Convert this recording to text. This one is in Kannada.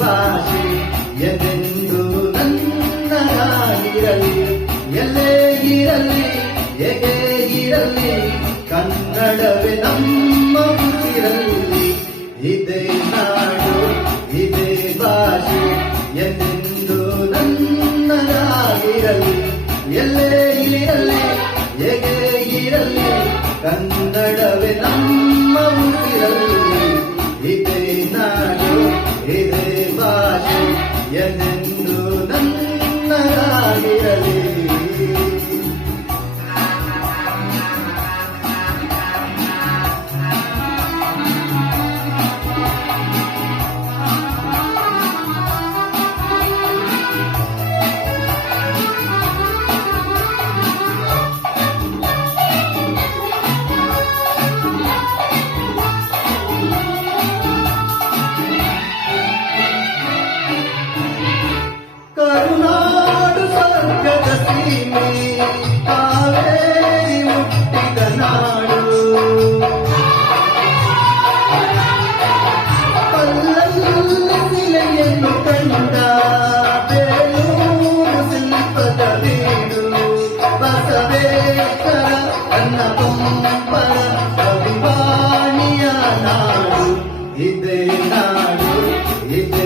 ಭಾಷೆ ಎಂದೆಂದು ನನ್ನದಾಗಿರಲಿ ಎಲ್ಲೇ ಇರಲಿ, ಹೇಗೆ ಇರಲಿ, ಕನ್ನಡವೇ ನಮ್ಮ ಇರಲಿ ಇದೇ ನಾಡು, ಇದೇ ಭಾಷೆ ಎಂದೆಂದು ನನ್ನದಾಗಿರಲಿ ಎಲ್ಲೇ ಇರಲಿ, ಹೇಗೆ ಇರಲಿ, ಕನ್ನಡವೇ ನಮ್ಮ ಇರಲಿ ನನ್ನದಾಗಿರಲಿ ಬಸವೇಶ್ವರ ಅನ್ನ ಪಂಪರ ಕವಿವಾಣಿಯ ನಾಡು ಇದೇ ನಾಡು ಇದೇ